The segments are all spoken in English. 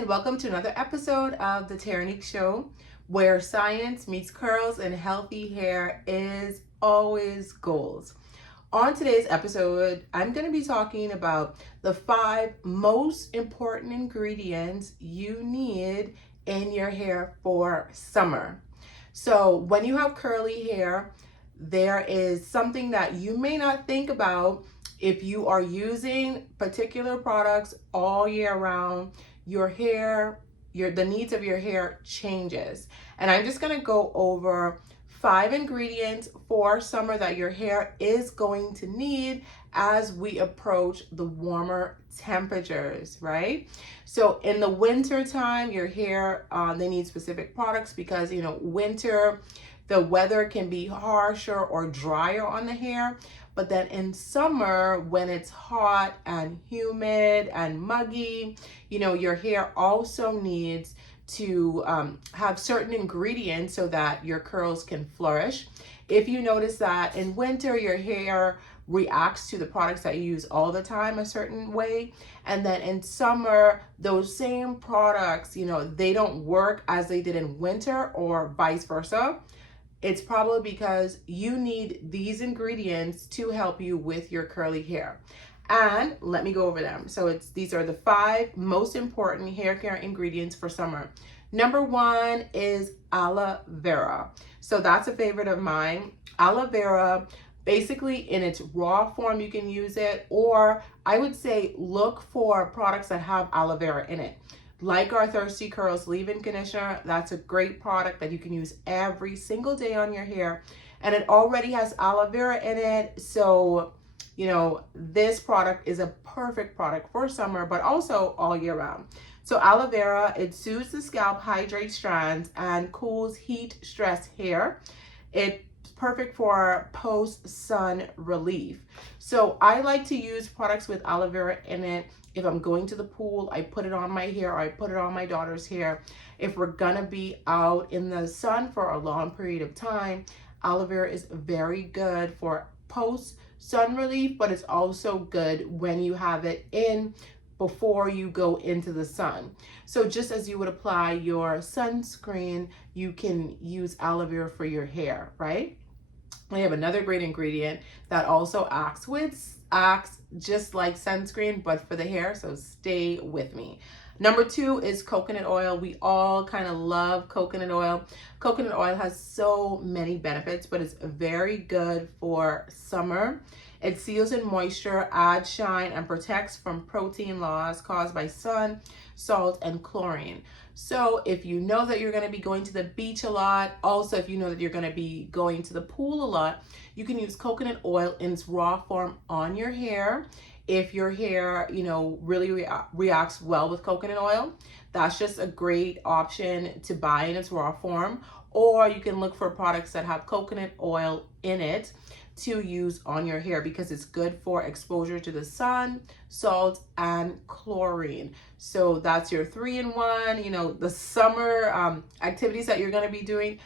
and welcome to another episode of the Teranique Show, where science meets curls and healthy hair is always goals. On today's episode, I'm going to be talking about the 5 most important ingredients you need in your hair for summer. So when you have curly hair, there is something that you may not think about. If you are using particular products all year round, your hair, the needs of your hair changes. And I'm just going to go over 5 ingredients for summer that your hair is going to need as we approach the warmer temperatures, right? So in the winter time, your hair, they need specific products because, winter, the weather can be harsher or drier on the hair. But then in summer, when it's hot and humid and muggy, your hair also needs to have certain ingredients so that your curls can flourish. If you notice that in winter, your hair reacts to the products that you use all the time a certain way, and then in summer, those same products, they don't work as they did in winter or vice versa. It's probably because you need these ingredients to help you with your curly hair. And let me go over them. So these are the 5 most important hair care ingredients for summer. Number 1 is aloe vera. So that's a favorite of mine. Aloe vera, basically in its raw form, you can use it, or I would say look for products that have aloe vera in it. Like our Thirsty Curls leave-in conditioner, that's a great product that you can use every single day on your hair. And it already has aloe vera in it. So, this product is a perfect product for summer, but also all year round. So aloe vera, it soothes the scalp, hydrates strands, and cools heat-stressed hair. It's perfect for post-sun relief. So I like to use products with aloe vera in it. If I'm going to the pool, I put it on my hair, or I put it on my daughter's hair. If we're gonna be out in the sun for a long period of time, aloe vera is very good for post-sun relief, but it's also good when you have it in before you go into the sun. So just as you would apply your sunscreen, you can use aloe vera for your hair, right? We have another great ingredient that also acts just like sunscreen, but for the hair, so stay with me. Number 2 is coconut oil. We all kind of love coconut oil. Coconut oil has so many benefits, but it's very good for summer. It seals in moisture, adds shine, and protects from protein loss caused by sun, salt, and chlorine. So if you know that you're going to be going to the beach a lot, also if you know that you're going to be going to the pool a lot, you can use coconut oil in its raw form on your hair. If your hair, really reacts well with coconut oil, that's just a great option to buy in its raw form. Or you can look for products that have coconut oil in it to use on your hair because it's good for exposure to the sun, salt, and chlorine. So that's your 3-in-1. The summer activities that you're going to be doing,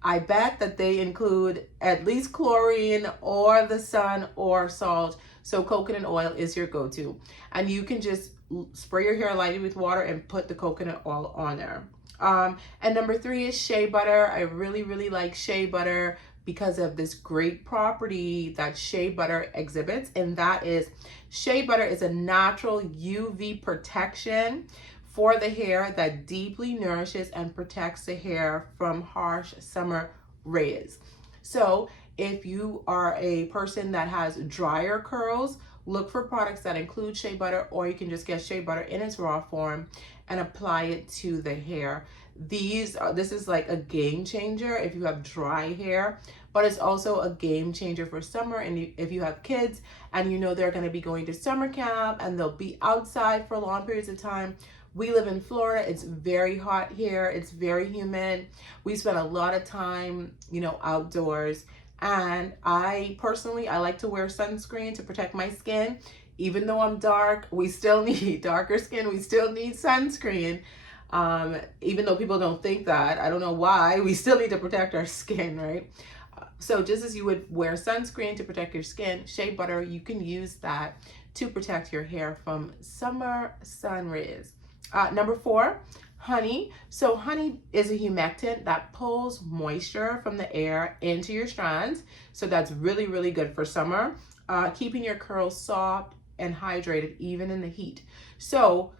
I bet that they include at least chlorine or the sun or salt. So coconut oil is your go-to. And you can just spray your hair lightly with water and put the coconut oil on there. And number 3 is shea butter. I really, really like shea butter because of this great property that shea butter exhibits, and that is shea butter is a natural UV protection for the hair that deeply nourishes and protects the hair from harsh summer rays. So if you are a person that has drier curls, look for products that include shea butter, or you can just get shea butter in its raw form and apply it to the hair. This is like a game changer if you have dry hair, but it's also a game changer for summer. And if you have kids and they're going to be going to summer camp and they'll be outside for long periods of time. We live in Florida. It's very hot here. It's very humid. We spend a lot of time, outdoors. And I like to wear sunscreen to protect my skin. Even though I'm dark, we still need darker skin. We still need sunscreen. Even though people don't think that, I don't know why, we still need to protect our skin, right? So just as you would wear sunscreen to protect your skin, shea butter, you can use that to protect your hair from summer sun rays. Number 4, honey. So honey is a humectant that pulls moisture from the air into your strands. So that's really, really good for summer, keeping your curls soft and hydrated even in the heat. So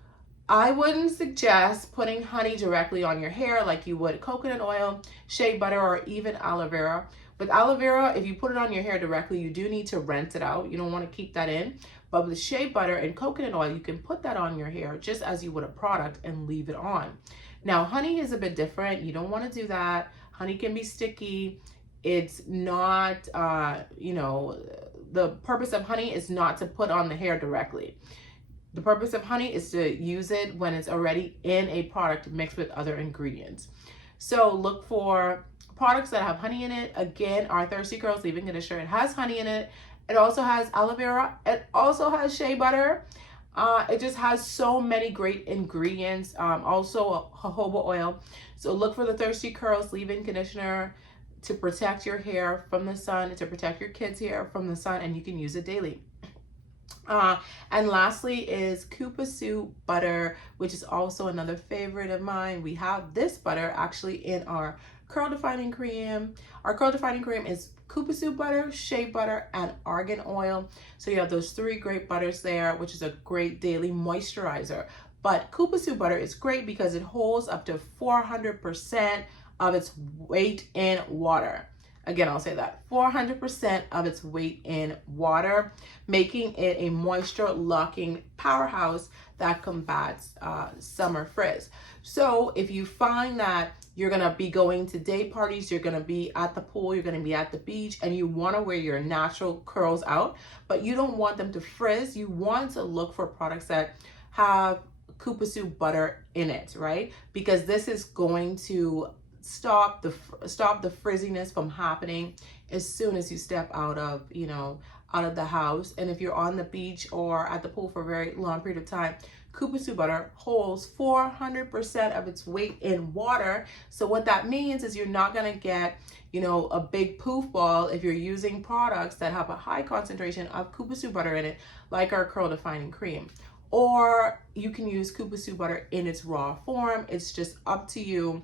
I wouldn't suggest putting honey directly on your hair like you would coconut oil, shea butter, or even aloe vera. With aloe vera, if you put it on your hair directly, you do need to rinse it out. You don't want to keep that in. But with shea butter and coconut oil, you can put that on your hair just as you would a product and leave it on. Now, honey is a bit different. You don't want to do that. Honey can be sticky. It's not, the purpose of honey is not to put on the hair directly. The purpose of honey is to use it when it's already in a product mixed with other ingredients. So look for products that have honey in it. Again, our Thirsty Curls leave-in conditioner, it has honey in it. It also has aloe vera. It also has shea butter. It just has so many great ingredients. Also jojoba oil. So look for the Thirsty Curls leave-in conditioner to protect your hair from the sun, to protect your kids' hair from the sun, and you can use it daily. And lastly is Kupasoo butter, which is also another favorite of mine. We have this butter actually in our curl defining cream. Our curl defining cream is Kupasoo butter, shea butter, and argan oil. So you have those 3 great butters there, which is a great daily moisturizer. But Kupasoo butter is great because it holds up to 400% of its weight in water. Again, I'll say that 400% of its weight in water, making it a moisture locking powerhouse that combats summer frizz. So if you find that you're gonna be going to day parties, you're gonna be at the pool, you're gonna be at the beach, and you wanna wear your natural curls out, but you don't want them to frizz, you want to look for products that have Kupasoo butter in it, right? Because this is going to stop the frizziness from happening as soon as you step out of the house. And if you're on the beach or at the pool for a very long period of time, Kupasoo butter holds 400% of its weight in water. So what that means is you're not going to get a big poof ball if you're using products that have a high concentration of Kupasoo butter in it, like our curl defining cream. Or you can use Kupasoo butter in its raw form. It's just up to you.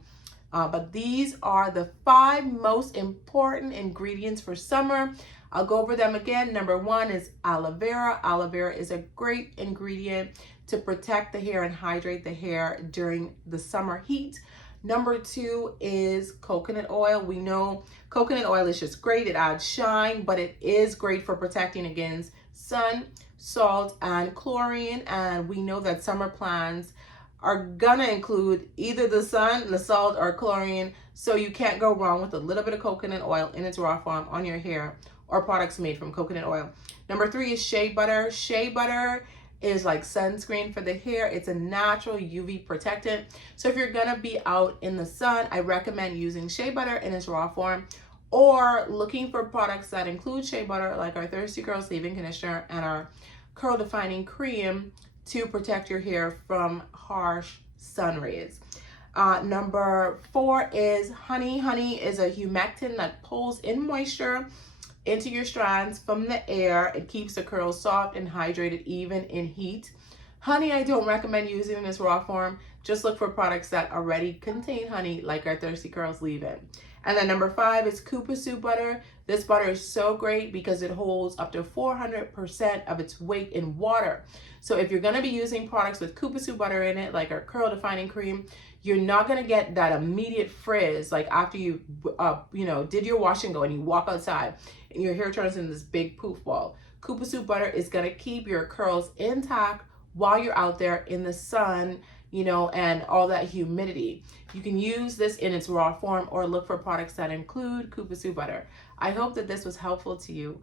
But these are the 5 most important ingredients for summer. I'll go over them again. Number 1 is aloe vera. Aloe vera is a great ingredient to protect the hair and hydrate the hair during the summer heat. Number 2 is coconut oil. We know coconut oil is just great. It adds shine, but it is great for protecting against sun, salt, and chlorine. And we know that summer plans are gonna include either the sun, the salt, or chlorine, so you can't go wrong with a little bit of coconut oil in its raw form on your hair or products made from coconut oil. Number 3 is shea butter. Shea butter is like sunscreen for the hair. It's a natural UV protectant. So if you're gonna be out in the sun, I recommend using shea butter in its raw form, or looking for products that include shea butter, like our Thirsty Curls leave-in conditioner and our curl defining cream, to protect your hair from harsh sun rays. Number 4 is honey. Honey is a humectant that pulls in moisture into your strands from the air. It keeps the curls soft and hydrated even in heat. Honey, I don't recommend using in its raw form. Just look for products that already contain honey, like our Thirsty Curls leave-in. And then number 5 is Kupasoo butter. This butter is so great because it holds up to 400% of its weight in water. So if you're gonna be using products with Kupasoo butter in it, like our curl defining cream, you're not gonna get that immediate frizz, like after you, did your wash and go and you walk outside and your hair turns into this big poof ball. Kupasoo butter is gonna keep your curls intact while you're out there in the sun, and all that humidity. You can use this in its raw form or look for products that include Kupasoo butter. I hope that this was helpful to you.